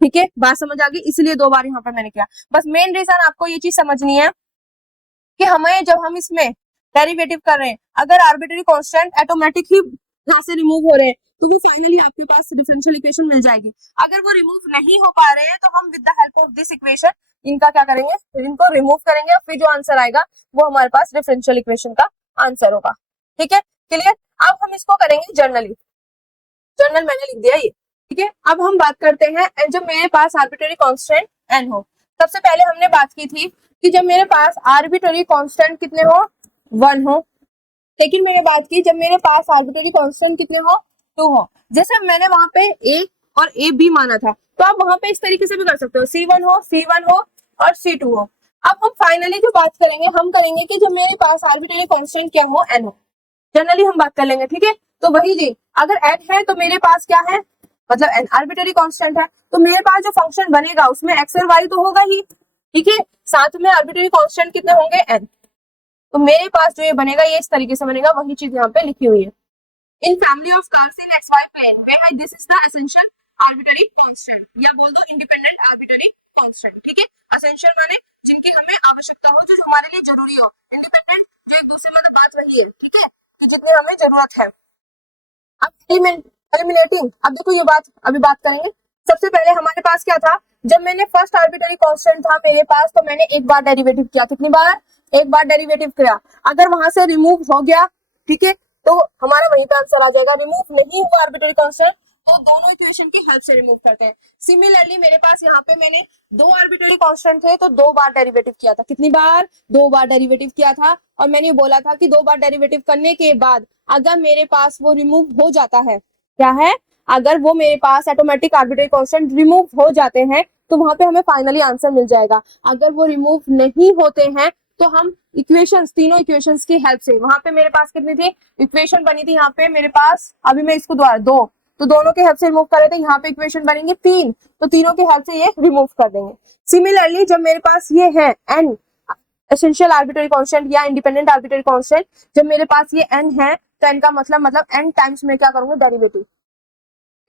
ठीक है। बात समझ आ गई, इसलिए 2 बार यहाँ पे मैंने किया। बस मेन रीजन आपको ये चीज समझनी है कि हमें जब हम इसमें डेरिवेटिव कर रहे हैं, अगर आर्बिट्ररी कांस्टेंट ऑटोमेटिक ही यहाँ से रिमूव हो रहे हैं तो वो फाइनली आपके पास डिफरेंशियल इक्वेशन मिल जाएगी। अगर वो रिमूव नहीं हो पा रहे हैं तो हम with the help of this equation इनका क्या करेंगे, इनको रिमूव करेंगे और फिर जो आंसर आएगा वो हमारे पास डिफरेंशियल इक्वेशन का आंसर होगा, ठीक है, क्लियर। अब हम इसको करेंगे जर्नली, जर्नल मैंने लिख दिया ये, ठीक है। अब हम बात करते हैं जब मेरे पास आर्बिट्ररी कांस्टेंट n हो। सबसे पहले हमने बात की थी कि जब मेरे पास आर्बिट्ररी कांस्टेंट कितने हो, 1 हो। लेकिन मैंने बात की जब मेरे पास आर्बिट्ररी कांस्टेंट कितने हो, 2 हो। जैसे मैंने वहां पे a और a b माना था तो आप वहां पे इस तरीके से भी कर सकते हो, c1 हो, c1 हो और c2 हो। अब हम फाइनली जो बात करेंगे हम करेंगे कि जब मेरे पास आर्बिट्ररी कांस्टेंट क्या हो, n हो। जनरली हम बात कर लेंगे, ठीक है। तो वही जी, अगर n है तो मेरे पास क्या है, मतलब n आर्बिट्ररी कांस्टेंट है तो मेरे पास जो फंक्शन बनेगा उसमें x और y तो होगा ही, ठीक है। साथ में आर्बिट्ररी कांस्टेंट कितने होंगे, n। तो मेरे पास जो ये बनेगा ये इस तरीके से बनेगा, वही चीज यहाँ पे लिखी हुई है। In family of curves in xy plane where this is the essential arbitrary constant, या बोल दो इंडिपेंडेंट आर्बिट्ररी कांस्टेंट, ठीक है। एसेंशियल माने जिनकी हमें आवश्यकता हो, जो हमारे लिए जरूरी हो। इंडिपेंडेंट जो एक दूसरे मतलब बात वही है, ठीक है, कि जितनी हमें जरूरत है। अब एलिमिनेटिंग, अब देखो ये बात अभी बात करेंगे। सबसे पहले हमारे पास क्या था, जब मैंने फर्स्ट आर्बिट्ररी कांस्टेंट था मेरे पास तो मैंने एक बार डेरिवेटिव किया, कितनी बार, एक बार डेरिवेटिव किया। अगर वहां से रिमूव हो गया, ठीक है, तो हमारा वहीं पे आंसर आ जाएगा। रिमूव नहीं हुआ आर्बिट्ररी कांस्टेंट तो दोनों इक्वेशन की हेल्प से रिमूव करते हैं। सिमिलरली मेरे पास यहाँ पे मैंने 2 आर्बिट्ररी कांस्टेंट थे तो 2 बार डेरिवेटिव किया था, कितनी बार, 2 बार डेरिवेटिव किया था। और मैंने बोला था कि 2 बार डेरिवेटिव करने के बाद अगर मेरे पास वो रिमूव हो जाता है, क्या है, अगर वो मेरे पास ऑटोमेटिक आर्बिट्ररी कांस्टेंट रिमूव हो जाते हैं तो वहां पे हमें फाइनली आंसर मिल जाएगा। अगर वो रिमूव नहीं होते हैं तो हम इक्वेशंस, तीनों इक्वेशंस की हेल्प से, वहां पे मेरे पास कितनी थी इक्वेशन बनी थी, यहाँ पे मेरे पास अभी मैं इसको द्वारा 2, तो दोनों के हेल्प से रिमूव कर रहे थे। यहाँ पे इक्वेशन बनेंगे 3, तो तीनों के हेल्प से ये रिमूव कर देंगे। सिमिलरली जब मेरे पास ये है n एसेंशियल आर्बिट्ररी कांस्टेंट या इंडिपेंडेंट आर्बिट्ररी कांस्टेंट, जब मेरे पास ये n है तो n का मतलब n टाइम्स में क्या करूंगी, डेरिवेटिव,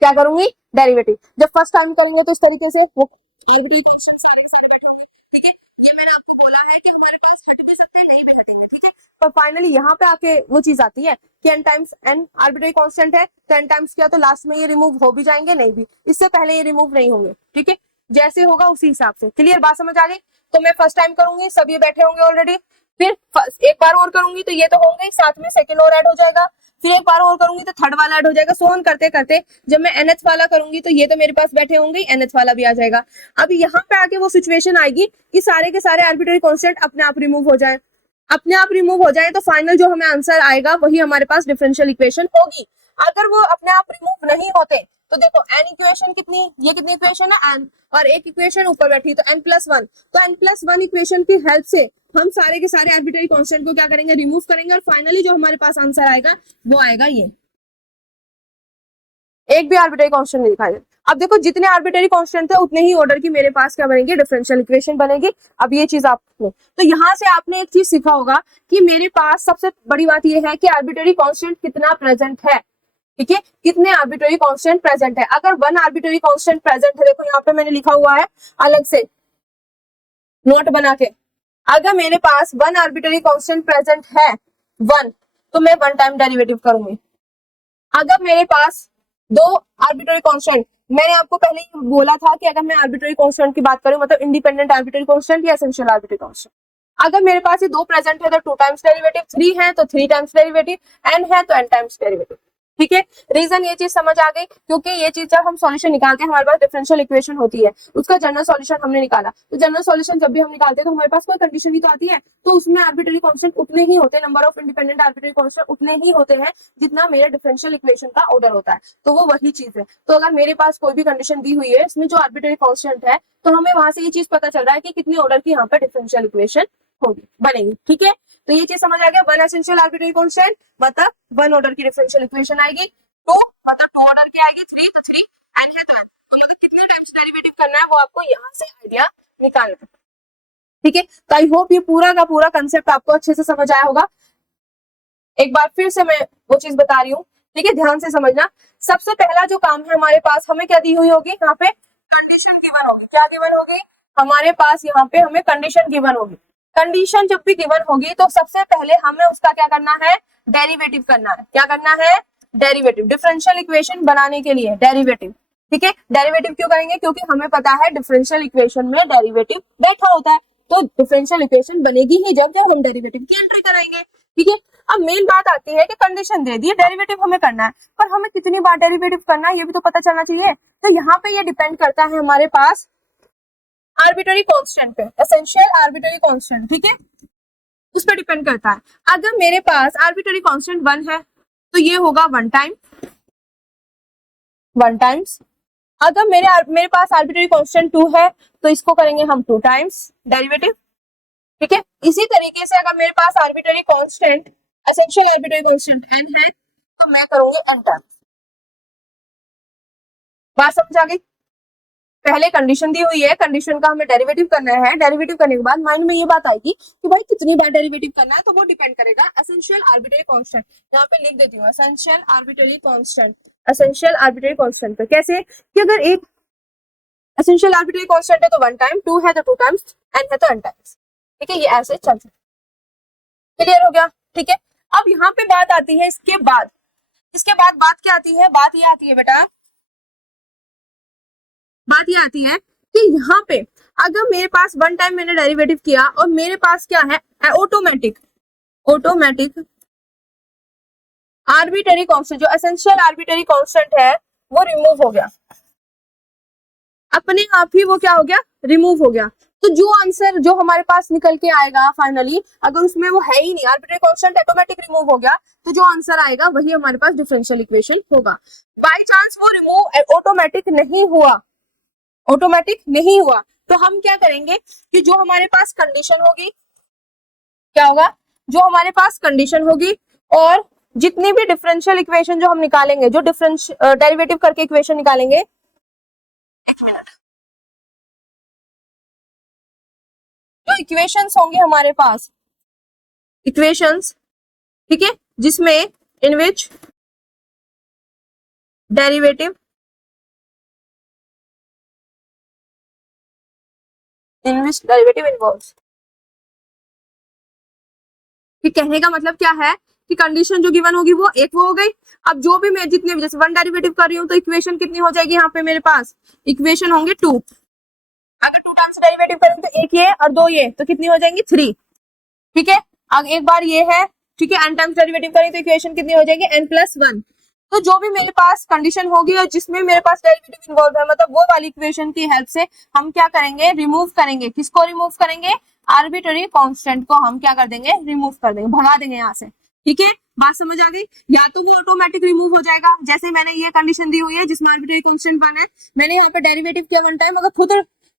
क्या करूंगी, डेरिवेटिव। जब फर्स्ट टाइम करेंगे तो इस तरीके से वो आर्बिट्रेरी कांस्टेंट सारे के सारे बैठे होंगे, ठीक है। ये मैंने आपको बोला है कि हमारे पास हट भी सकते हैं, नहीं भी हटेंगे, ठीक है। पर फाइनली यहाँ पे आके वो चीज आती है कि n times n arbitrary constant है, तो n टाइम्स क्या, तो लास्ट में ये रिमूव हो भी जाएंगे, नहीं भी, इससे पहले ये रिमूव नहीं होंगे, ठीक है। जैसे होगा उसी हिसाब से, क्लियर, बात समझ आ गई। तो मैं फर्स्ट टाइम करूंगी, सब ये बैठे होंगे ऑलरेडी, फिर एक बार और करूंगी तो ये तो होंगे, साथ में सेकंड और ऐड हो जाएगा, फिर एक बार और करूंगी तो थर्ड वाला ऐड हो जाएगा, सो ऑन करते करते जब मैं NH वाला करूंगी तो ये तो मेरे पास बैठे होंगे, NH वाला भी आ जाएगा। अब यहाँ पे आके वो सिचुएशन आएगी कि सारे के सारे आर्बिट्रेरी कांस्टेंट अपने आप रिमूव हो जाए, अपने आप रिमूव हो जाए, तो फाइनल जो हमें आंसर आएगा वही हमारे पास डिफरेंशियल इक्वेशन होगी। अगर वो अपने आप रिमूव नहीं होते तो देखो n इक्वेशन कितनी, ये कितनी इक्वेशन है n, और एक इक्वेशन ऊपर बैठी तो n+1, तो n+1 इक्वेशन की हेल्प से हम सारे के सारे आर्बिट्रेरी कांस्टेंट को क्या करेंगे, रिमूव करेंगे, और फाइनली जो हमारे पास आंसर आएगा वो आएगा ये, एक भी आर्बिट्रेरी कांस्टेंट नहीं दिखाई। अब देखो जितने आर्बिट्रेरी कांस्टेंट थे उतने ही ऑर्डर की मेरे पास क्या बनेगी, डिफरेंशियल इक्वेशन बनेगी। अब ये चीज आपने, तो यहाँ से आपने एक चीज सीखा होगा कि मेरे पास सबसे बड़ी बात ये है कि आर्बिट्रेरी कांस्टेंट कितना प्रेजेंट है, ठीक है, कितने आर्बिट्रेरी कांस्टेंट प्रेजेंट है। अगर वन आर्बिट्रेरी कांस्टेंट प्रेजेंट है, देखो यहाँ पे मैंने लिखा हुआ है अलग से नोट बना के, अगर मेरे पास वन आर्बिट्रेरी कांस्टेंट प्रेजेंट है 1, तो मैं 1 टाइम डेरिवेटिव करूंगी। अगर मेरे पास दो आर्बिट्रेरी कांस्टेंट, मैंने आपको पहले ही बोला था कि अगर मैं आर्बिट्रेरी कांस्टेंट की बात करूं, मतलब इंडिपेंडेंट आर्बिट्रेरी कांस्टेंट या एसेंशियल आर्बिट्रेरी कांस्टेंट, अगर मेरे पास ये दो प्रेजेंट है तो 2 टाइम्स डेरिवेटिव, 3 है तो 3 टाइम्स डेरिवेटिव, n है तो n टाइम्स डेरिवेटिव, ठीक है। रीजन ये चीज समझ आ गई, क्योंकि ये चीज जब हम सॉल्यूशन निकालते हैं हमारे पास डिफरेंशियल इक्वेशन होती है, उसका जनरल सॉल्यूशन हमने निकाला, तो जनरल सॉल्यूशन जब भी हम निकालते हैं तो हमारे पास कोई कंडीशन ही तो आती है, तो उसमें आर्बिट्रेरी कांस्टेंट उतने ही होते हैं, number of independent arbitrary constant उतने ही होते हैं जितना मेरे डिफरेंशियल इक्वेशन का ऑर्डर होता है, तो वो वही चीज है। तो अगर मेरे पास कोई भी कंडीशन दी हुई है इसमें जो आर्बिट्रेरी कांस्टेंट है, तो हमें वहां से ये चीज पता चल रहा है कि कितनी ऑर्डर की यहाँ पे डिफरेंशियल इक्वेशन होगी, बनेगी, ठीक है। तो ये चीज समझ आ गया, वन एसेंशियल आर्बिट्रेरी कांस्टेंट मतलब वन ऑर्डर की डिफरेंशियल इक्वेशन आएगी, 2 मतलब 2 ऑर्डर की आएगी, 3 तो 3, n है तो n, तो मतलब कितने टाइम्स डेरिवेटिव करना है वो आपको यहाँ से आइडिया निकालना है, ठीक है। तो आई होप ये पूरा का पूरा कंसेप्ट आपको अच्छे से समझ आया होगा। एक बार फिर से मैं वो चीज बता रही हूँ, ठीक है, ध्यान से समझना। सबसे पहला जो काम है हमारे पास, हमें क्या दी हुई होगी, यहाँ पे कंडीशन गिवन होगी, क्या गिवन होगी हमारे पास, यहाँ पे हमें कंडीशन गिवन होगी। कंडीशन जब भी गिवन होगी तो सबसे पहले हमें उसका क्या करना है, डेरिवेटिव करना है, क्या करना है, डेरिवेटिव, डिफरेंशियल इक्वेशन बनाने के लिए डेरिवेटिव, ठीक है। डेरिवेटिव क्यों करेंगे, क्योंकि हमें पता है डिफरेंशियल इक्वेशन में डेरिवेटिव बैठा होता है, तो डिफरेंशियल इक्वेशन बनेगी ही जब जब हम डेरिवेटिव की एंट्री कराएंगे, ठीक है। अब मेन बात आती है कि कंडीशन दे दी, डेरिवेटिव हमें करना है, पर हमें कितनी बार डेरिवेटिव करना है ये भी तो पता चलना चाहिए। तो यहाँ पे ये डिपेंड करता है हमारे पास आर्बिट्रेरी कांस्टेंट पे, एसेंशियल आर्बिट्रेरी कांस्टेंट, ठीक है, उस पर डिपेंड करता है। अगर मेरे पास आर्बिट्रेरी कांस्टेंट 1 है तो ये होगा 1 टाइम, 1 टाइम्स। अगर मेरे पास आर्बिट्रेरी कांस्टेंट 2 है तो इसको करेंगे हम 2 टाइम्स डेरिवेटिव, ठीक है। इसी तरीके से अगर मेरे पास arbitrary constant, essential arbitrary constant n है तो मैं करूंगी n टाइम्स। बात समझ आ गई, पहले कंडीशन दी हुई है, कंडीशन का हमें डेरिवेटिव करना है, डेरिवेटिव करने के बाद माइंड में ये बात आएगी कि भाई कितनी बार डेरिवेटिव करना है, तो वो डिपेंड करेगा एसेंशियल आर्बिट्रेरी कांस्टेंट, यहाँ पे लिख देती हूँ essential arbitrary constant, essential arbitrary constant पे कैसे कि अगर एक एसेंशियल आर्बिट्रेरी कांस्टेंट है तो 1 टाइम, 2 है तो 2 टाइम्स, n है तो n टाइम्स, ठीक है, ये ऐसे चल सकता, क्लियर हो गया, ठीक है। अब यहाँ पे बात आती है इसके बाद, बात क्या आती है, बात ये आती है बेटा, बात ये आती है कि यहाँ पे अगर मेरे पास 1 टाइम मैंने डेरिवेटिव किया और मेरे पास क्या है, ऑटोमेटिक आर्बिट्रेरी कांस्टेंट, जो एसेंशियल आर्बिट्रेरी कांस्टेंट है वो रिमूव हो गया, अपने आप ही वो क्या हो गया, रिमूव हो गया। तो जो आंसर जो हमारे पास निकल के आएगा फाइनली, अगर उसमें वो है ही नहीं, आर्बिट्रेरी कांस्टेंट ऑटोमेटिक रिमूव हो गया, तो जो आंसर आएगा वही हमारे पास डिफरेंशियल इक्वेशन होगा। बाई चांस वो रिमूव ऑटोमेटिक नहीं हुआ तो हम क्या करेंगे कि जो हमारे पास कंडीशन होगी, क्या होगा, जो हमारे पास कंडीशन होगी और जितनी भी डिफरेंशियल इक्वेशन जो हम निकालेंगे, जो डेरिवेटिव करके इक्वेशन निकालेंगे, एक मिनट, जो इक्वेशंस होंगे हमारे पास, इक्वेशंस, ठीक है, जिसमें इन विच डेरिवेटिव इन्वॉल्व्स। कि कहने का मतलब क्या है कि कंडीशन जो गिवन होगी वो एक वो हो गई। अब जो भी मैं जितने भी जैसे वन डेरिवेटिव कर रही हूँ तो इक्वेशन कितनी हो जाएगी यहाँ पे मेरे पास, इक्वेशन होंगे टू। अगर टू टाइम्स डेरिवेटिव करेंगे तो एक ये और दो ये, तो कितनी हो जाएंगी थ्री। ठीक है, अब एक बार ये है, ठीक है, एन टाइम्स डेरिवेटिव करें तो इक्वेशन कितनी हो जाएगी एन प्लस वन। तो जो भी मेरे पास कंडीशन होगी और जिसमें मेरे पास डेरिवेटिव इन्वॉल्व है, मतलब वो वाली इक्वेशन की हेल्प से हम क्या करेंगे, रिमूव करेंगे। किसको रिमूव करेंगे, आर्बिट्ररी कांस्टेंट को हम क्या कर देंगे, रिमूव कर देंगे, भगा देंगे यहाँ से। ठीक है, बात समझ आ गई। या तो वो ऑटोमेटिक रिमूव हो जाएगा, जैसे मैंने ये कंडीशन दी हुई है जिसमें आर्बिट्ररी कांस्टेंट वन है, मैंने यहाँ पे डेरिवेटिव किया वन टाइम, अगर खुद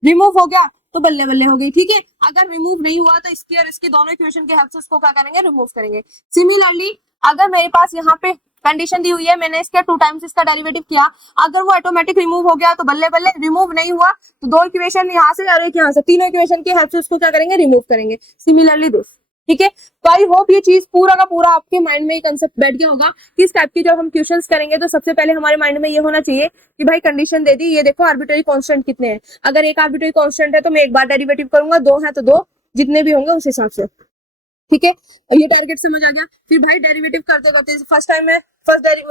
रिमूव हो गया तो बल्ले बल्ले हो गई। ठीक है, अगर रिमूव नहीं हुआ तो इसकी और इसकी दोनों इक्वेशन के हेल्प से उसको क्या करेंगे, रिमूव करेंगे। सिमिलरली अगर मेरे पास यहाँ पे कंडीशन दी हुई है, मैंने इसके टू टाइम्स इसका डेरिवेटिव किया, अगर वो ऑटोमेटिक रिमूव हो गया तो बल्ले बल्ले, रिमूव नहीं हुआ तो दो इक्वेशन यहाँ से और एक यहाँ से, तीनों इक्वेशन की हेल्प से उसको क्या करेंगे, रिमूव करेंगे। Similarly this. ठीक है, तो आई होप ये चीज पूरा का पूरा आपके माइंड में ये कंसेप्ट बैठ गया होगा कि इस टाइप की जब हम क्वेश्चंस करेंगे तो सबसे पहले हमारे माइंड में ये होना चाहिए कि भाई कंडीशन दे दी, ये देखो आर्बिट्ररी कांस्टेंट कितने हैं, अगर एक आर्बिट्ररी कांस्टेंट है तो मैं एक बार डेरिवेटिव करूंगा, दो है तो दो, जितने भी होंगे उस हिसाब से। ठीक है, ये टारगेट समझ आ गया। फिर भाई डेरिवेटिव करते करते फर्स्ट टाइम में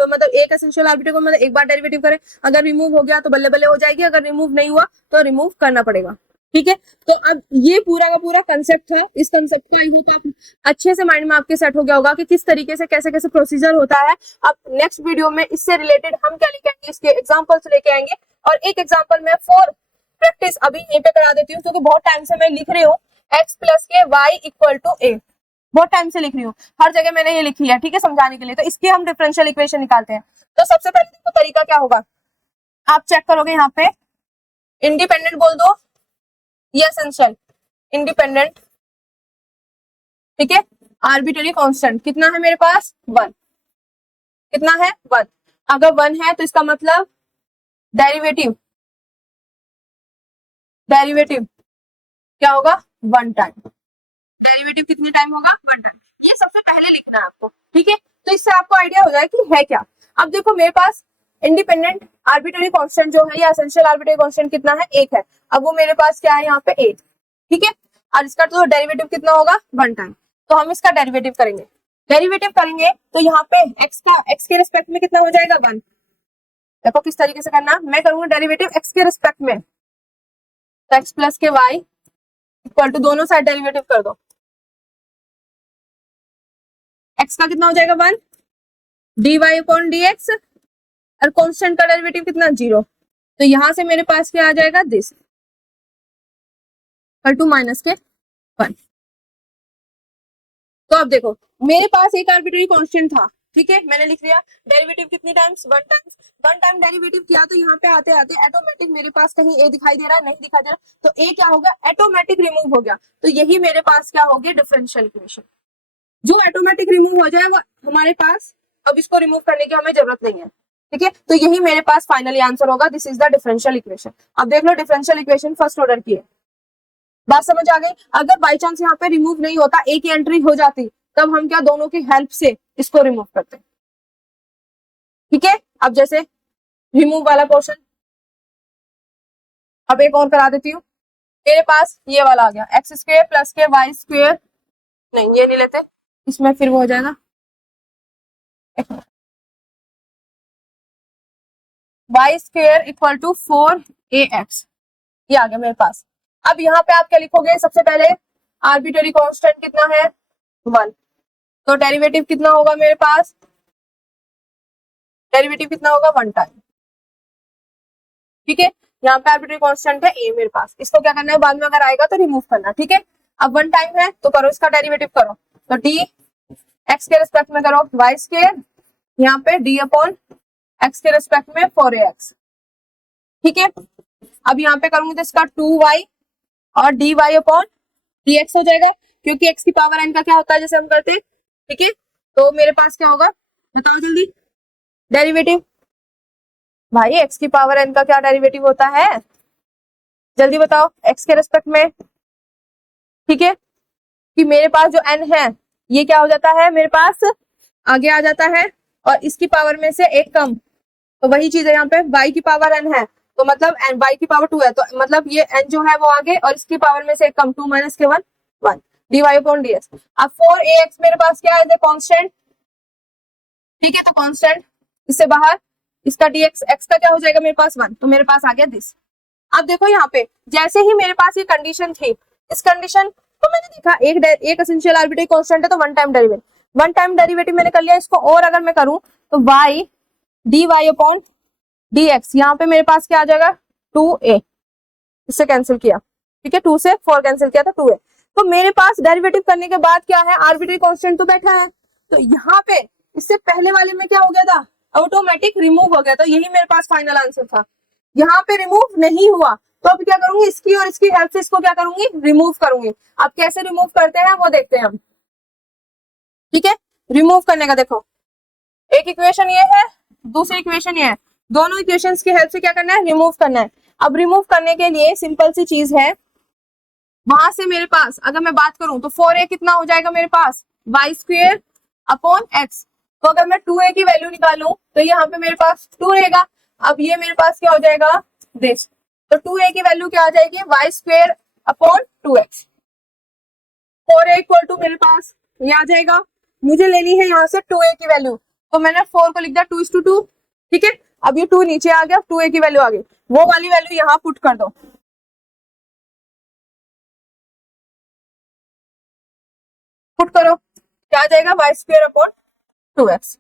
मतलब एक एसेंशियल आर्बिट्ररी को मतलब एक बार डेरिवेटिव करें, अगर रिमूव हो गया तो बल्ले बल्ले हो जाएगी, अगर रिमूव नहीं हुआ तो रिमूव करना पड़ेगा। ठीक है, तो अब ये पूरा का पूरा कंसेप्ट था। इस कंसेप्ट को आई होप आप अच्छे से माइंड में आपके सेट हो गया होगा कि किस तरीके से कैसे कैसे प्रोसीजर होता है। अब नेक्स्ट वीडियो में इससे रिलेटेड हम क्या लेके आएंगे, इसके एग्जांपल्स लेके आएंगे, और एक एग्जांपल मैं फॉर प्रैक्टिस अभी यहीं पे करा देती हूँ, क्योंकि बहुत टाइम से मैं लिख रही हूँ x प्लस के y इक्वल टू a, बहुत टाइम से लिख रही हूँ, हर जगह मैंने ये लिखी है। ठीक है, समझाने के लिए। तो इसके हम डिफरेंशियल इक्वेशन निकालते हैं। तो सबसे पहले देखो तरीका क्या होगा, आप चेक करोगे यहाँ पे इंडिपेंडेंट बोल दो या एसेंशियल, इंडिपेंडेंट। ठीक है, आर्बिट्ररी कांस्टेंट कितना है मेरे पास, वन। कितना है, वन। अगर वन है तो इसका मतलब डेरिवेटिव क्या होगा, वन टाइम। डेरिवेटिव कितने टाइम होगा, वन टाइम। ये सबसे पहले लिखना है आपको। ठीक है, तो इससे आपको आइडिया हो जाए कि है क्या। अब देखो मेरे पास इंडिपेंडेंट आर्बिट्ररी कांस्टेंट जो है या एसेंशियल आर्बिट्ररी कांस्टेंट कितना है, एक है। अब वो मेरे पास क्या है यहाँ पे, एट। ठीक है, और इसका तो डेरिवेटिव कितना होगा, वन टाइम। तो हम इसका डेरिवेटिव करेंगे। डेरिवेटिव करेंगे तो यहाँ पे एक्स के रिस्पेक्ट में कितना हो जाएगा, वन। देखो किस तरीके से करना, मैं करूंगा डेरिवेटिव एक्स के रिस्पेक्ट में, तो एक्स प्लस के वाई इक्वल टू, दोनों साइड डेरिवेटिव कर दो। एक्स का कितना हो जाएगा, one, d y upon d x, और कॉन्स्टेंट का डेरिवेटिव कितना, जीरो। तो यहां से मेरे पास क्या आ जाएगा, दिस इक्वल टू माइनस के वन। तो अब देखो मेरे पास एक आर्बिट्ररी कांस्टेंट था। ठीक है, मैंने लिख लिया डेरिवेटिव कितनी times, one times. One time derivative किया तो यहाँ पे आते आते ऑटोमेटिक मेरे पास कहीं ए दिखाई दे रहा है, नहीं दिखाई दे रहा, तो ए क्या होगा, ऑटोमेटिक रिमूव हो गया। तो यही मेरे पास क्या होगी, डिफरेंशियल इक्वेशन। जो ऑटोमेटिक रिमूव हो जाए वो हमारे पास, अब इसको रिमूव करने की हमें जरूरत नहीं है। ठीक है, तो यही मेरे पास फाइनली आंसर होगा, this is the differential equation. अब देख लो डिफरेंशियल इक्वेशन फर्स्ट ऑर्डर की है। बात समझ आ गई। अगर बाई चांस यहाँ पे रिमूव नहीं होता, एक ही एंट्री हो जाती, तब हम क्या दोनों की हेल्प से इसको रिमूव करते। ठीक है, अब जैसे रिमूव वाला पोर्शन अब एक और करा देती हूँ। मेरे पास ये वाला आ गया, एक्स स्क्वायर प्लस के वाई स्क्वायर, नहीं ये नहीं लेते, इसमें फिर वो हो जाएगा Y square equal to 4ax, ये आ गया मेरे पास। अब यहाँ पे आप क्या लिखोगे, सबसे पहले आर्बिट्ररी कांस्टेंट कितना है, वन। तो डेरिवेटिव कितना होगा मेरे पास, डेरिवेटिव कितना होगा, वन टाइम। ठीक है, यहाँ पे आर्बिट्ररी कांस्टेंट है ए मेरे पास, इसको क्या करना है, बाद में अगर आएगा तो रिमूव करना। ठीक है, अब वन टाइम है तो करो इसका डेरिवेटिव करो, तो डी एक्स के रिस्पेक्ट में करो वाई स्क्वायर, यहाँ पे डी अपॉन एक्स के रिस्पेक्ट में 4ax। ठीक है, अब यहाँ पे करूंगी तो इसका 2y और dy अपॉन dx हो जाएगा, क्योंकि x की पावर n का क्या होता है जैसे हम करते हैं। ठीक है, तो मेरे पास क्या होगा, बताओ जल्दी, डेरिवेटिव। भाई x की पावर n का क्या डेरिवेटिव होता है, जल्दी बताओ, x के रिस्पेक्ट में। ठीक है, कि मेरे पास जो n है ये क्या हो जाता है, मेरे पास आगे आ जाता है और इसकी पावर में से एक कम, तो वही चीज है यहाँ पे y की पावर n है, तो मतलब y की पावर 2 है, तो मतलब ये n जो है वो आगे और इसकी पावर में से एक कम, 2 माइनस के 1 1 dy अपॉन dx। अब 4ax मेरे पास क्या है, कांस्टेंट, ठीक है, तो कांस्टेंट इससे बाहर, इसका dx x का क्या हो जाएगा मेरे पास 1, तो मेरे पास आ गया दिस। अब देखो यहाँ पे जैसे ही मेरे पास ये कंडीशन थी, इस कंडीशन को मैंने देखा एक एसेंशियल आर्बिट्रेरी कांस्टेंट है तो वन टाइम डेरिवेटिव मैंने कर लिया इसको, और अगर मैं करूं तो y dy अपॉन dx, यहाँ पे मेरे पास क्या आ जाएगा 2a, इससे कैंसिल किया, ठीक है, 2 से 4 कैंसिल किया था 2a। तो मेरे पास डेरिवेटिव करने के बाद क्या है, आर्बिट्रेरी कांस्टेंट तो बैठा है, तो यहाँ पे इससे पहले वाले में क्या हो गया था, ऑटोमेटिक रिमूव हो गया, तो यही मेरे पास फाइनल आंसर था। यहाँ पे रिमूव नहीं हुआ, तो अब क्या करूंगी, इसकी और इसकी हेल्प से इसको क्या करूंगी, रिमूव करूंगी। अब कैसे रिमूव करते हैं वो देखते हैं हम, ठीक है। रिमूव करने का देखो, एक इक्वेशन ये है, दूसरी इक्वेशन ये है, दोनों इक्वेशंस की हेल्प से क्या करना है, रिमूव करना है। अब रिमूव करने के लिए सिंपल सी चीज है, वहां से मेरे पास अगर मैं बात करूं तो 4a कितना हो जाएगा मेरे पास, वाई स्क्वेयर अपॉन एक्स। तो अगर मैं 2a की वैल्यू निकालूं तो यहाँ पे मेरे पास 2 रहेगा। अब ये मेरे पास क्या हो जाएगा, दिस, तो 2a की वैल्यू क्या आ जाएगी, y square upon 2x। 4a equal to मेरे पास ये आ जाएगा, मुझे लेनी है यहाँ से 2a की वैल्यू, तो मैंने 4 को लिख दिया 2:2, ठीक है। अब ये 2 नीचे आ गया, 2a की वैल्यू आ गई, वो वाली वैल्यू यहाँ पुट कर दो, पुट करो, क्या आ जाएगा, वाई स्क्वेयर अपॉन 2x,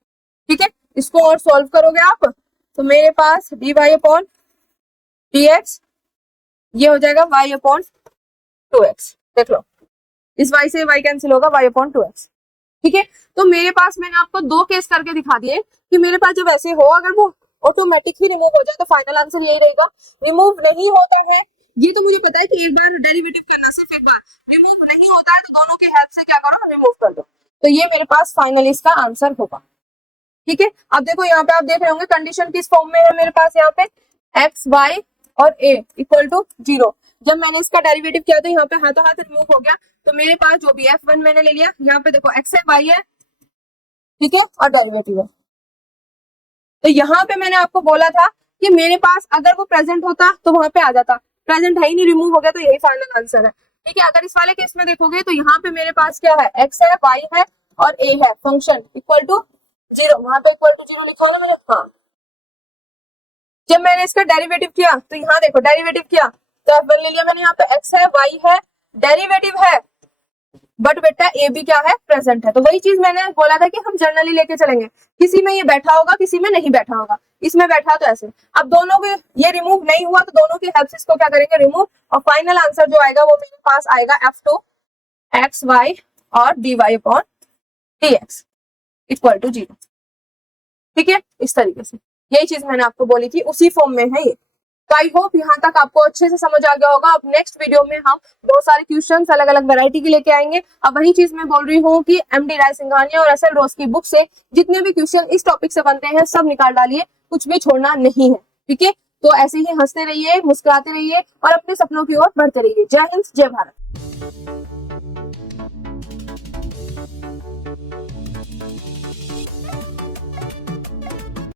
ठीक है। इसको और सॉल्व करोगे आप तो मेरे पास dy अपॉन dx, ये हो जाएगा y अपॉन 2x, देख लो, इस y से y कैंसिल होगा, y अपॉन 2x, ठीक है। तो मेरे पास मैंने आपको 2 केस करके दिखा दिए कि मेरे पास जब ऐसे हो, अगर वो ऑटोमेटिक ही रिमूव हो जाए तो फाइनल आंसर यही रहेगा। रिमूव नहीं होता है, ये तो मुझे पता है कि एक बार डेरिवेटिव करना, सिर्फ एक बार। रिमूव नहीं होता है तो दोनों की हेल्प से क्या करो, रिमूव कर दो, तो ये मेरे पास फाइनल इसका आंसर होगा, ठीक है। अब देखो यहाँ पे आप देख रहे होंगे कंडीशन किस फॉर्म में है मेरे पास, यहाँ पे x y और a इक्वल टू 0। जब मैंने इसका डेरिवेटिव किया तो यहाँ पे हाथों हाथ रिमूव हो गया, तो मेरे पास जो भी f1 मैंने ले लिया, यहाँ पे देखो x है y है, ठीक है, और डेरिवेटिव है। तो यहाँ पे मैंने आपको बोला था कि मेरे पास अगर वो प्रेजेंट होता तो वहां पे आ जाता, प्रेजेंट है ही नहीं, रिमूव हो गया, तो यही फाइनल आंसर है, ठीक है। अगर इस वाले केस में देखोगे तो यहाँ पे मेरे पास क्या है, x है, y है और a है, फंक्शन इक्वल टू 0, वहां पे इक्वल टू 0 लिखा है ना मैंने, हाँ। जब मैंने इसका डेरिवेटिव किया तो यहाँ देखो डेरिवेटिव किया तो f1 ले लिया मैंने, यहाँ पे x है, y है, डेरिवेटिव है, बट बेटा ए भी क्या है, प्रेजेंट है। तो वही चीज मैंने बोला था कि हम जनरली लेके चलेंगे, किसी में ये बैठा होगा, किसी में नहीं बैठा होगा, इसमें बैठा तो ऐसे। अब दोनों के ये रिमूव नहीं हुआ तो दोनों की हेल्प से इसको क्या करेंगे, रिमूव, और फाइनल आंसर जो आएगा वो मेरे पास आएगा f2 x y और dy upon dx equal to 0, ठीक है। इस तरीके से यही चीज मैंने आपको बोली थी, उसी फॉर्म में है ये। तो आई होप यहाँ तक आपको अच्छे से समझ आ गया होगा। अब नेक्स्ट वीडियो में हम बहुत सारे क्वेश्चंस अलग अलग वैरायटी के लेके आएंगे। अब वही चीज मैं बोल रही हूँ कि एमडी राय सिंघानिया और एसएल रोज की बुक से जितने भी क्वेश्चन इस टॉपिक से बनते हैं सब निकाल डालिए, कुछ भी छोड़ना नहीं है, ठीक है। तो ऐसे ही हंसते रहिए, मुस्कुराते रहिए और अपने सपनों की ओर बढ़ते रहिए। जय हिंद, जय भारत।